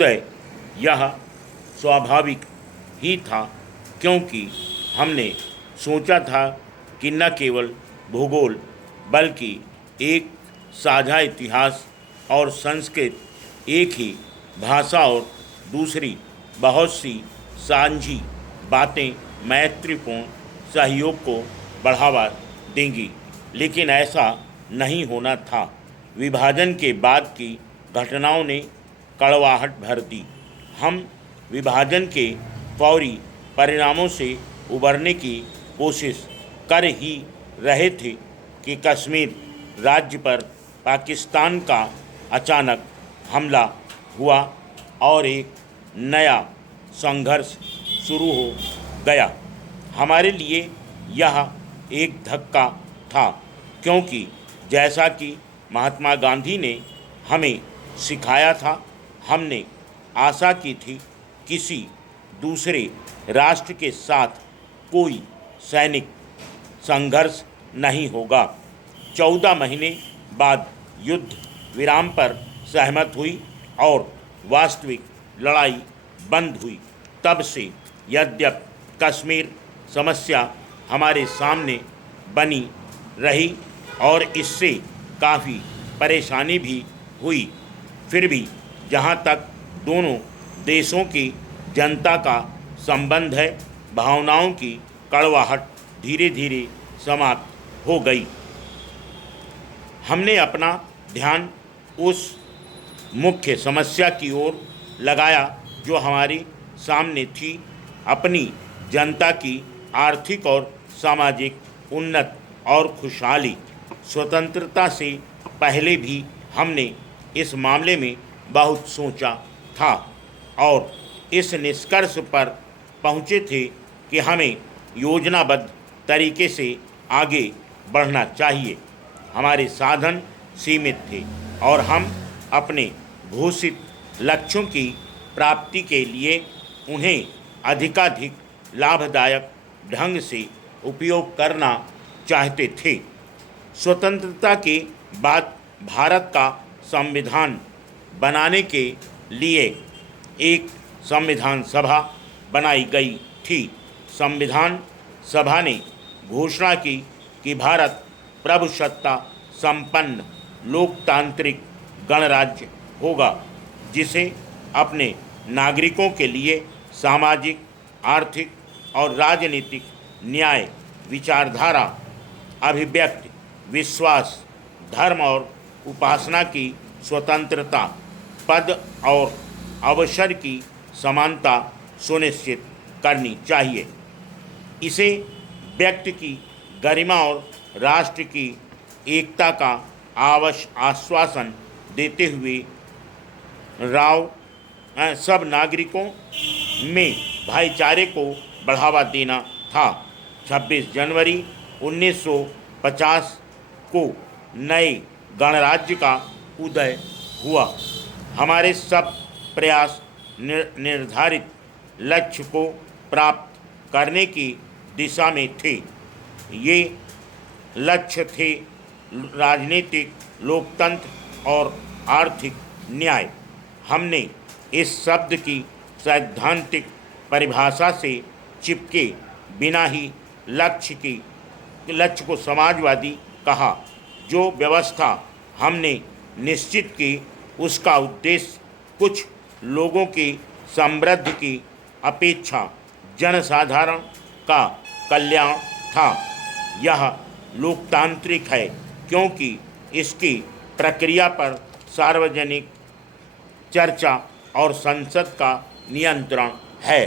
तय यह स्वाभाविक ही था, क्योंकि हमने सोचा था कि न केवल भूगोल बल्कि एक साझा इतिहास और संस्कृत, एक ही भाषा और दूसरी बहुत सी साझी बातें मैत्रीपूर्ण सहयोग को बढ़ावा देंगी, लेकिन ऐसा नहीं होना था। विभाजन के बाद की घटनाओं ने कड़वाहट भर दी। हम विभाजन के फौरी परिणामों से उबरने की कोशिश कर ही रहे थे कि कश्मीर राज्य पर पाकिस्तान का अचानक हमला हुआ और एक नया संघर्ष शुरू हो गया। हमारे लिए यह एक धक्का था, क्योंकि जैसा कि महात्मा गांधी ने हमें सिखाया था, हमने आशा की थी किसी दूसरे राष्ट्र के साथ कोई सैनिक संघर्ष नहीं होगा। 14 महीने बाद युद्ध विराम पर सहमत हुई और वास्तविक लड़ाई बंद हुई। तब से यद्यपि कश्मीर समस्या हमारे सामने बनी रही और इससे काफ़ी परेशानी भी हुई, फिर भी जहाँ तक दोनों देशों की जनता का संबंध है, भावनाओं की कड़वाहट धीरे धीरे समाप्त हो गई। हमने अपना ध्यान उस मुख्य समस्या की ओर लगाया जो हमारे सामने थी, अपनी जनता की आर्थिक और सामाजिक उन्नति और खुशहाली। स्वतंत्रता से पहले भी हमने इस मामले में बहुत सोचा था और इस निष्कर्ष पर पहुँचे थे कि हमें योजनाबद्ध तरीके से आगे बढ़ना चाहिए। हमारे साधन सीमित थे और हम अपने घोषित लक्ष्यों की प्राप्ति के लिए उन्हें अधिकाधिक लाभदायक ढंग से उपयोग करना चाहते थे। स्वतंत्रता के बाद भारत का संविधान बनाने के लिए एक संविधान सभा बनाई गई थी। संविधान सभा ने घोषणा की कि भारत प्रभुसत्ता संपन्न लोकतांत्रिक गणराज्य होगा, जिसे अपने नागरिकों के लिए सामाजिक, आर्थिक और राजनीतिक न्याय, विचारधारा, अभिव्यक्ति, विश्वास, धर्म और उपासना की स्वतंत्रता, पद और अवसर की समानता सुनिश्चित करनी चाहिए। इसे व्यक्ति की गरिमा और राष्ट्र की एकता का आश्वासन देते हुए सब नागरिकों में भाईचारे को बढ़ावा देना था। 26 जनवरी 1950 को नए गणराज्य का उदय हुआ। हमारे सब प्रयास निर्धारित लक्ष्य को प्राप्त करने की दिशा में थे। ये लक्ष्य थे राजनीतिक लोकतंत्र और आर्थिक न्याय। हमने इस शब्द की सैद्धांतिक परिभाषा से चिपके बिना ही लक्ष्य को समाजवादी कहा। जो व्यवस्था हमने निश्चित की उसका उद्देश्य कुछ लोगों की समृद्धि की अपेक्षा जनसाधारण का कल्याण था। यह लोकतांत्रिक है क्योंकि इसकी प्रक्रिया पर सार्वजनिक चर्चा और संसद का नियंत्रण है।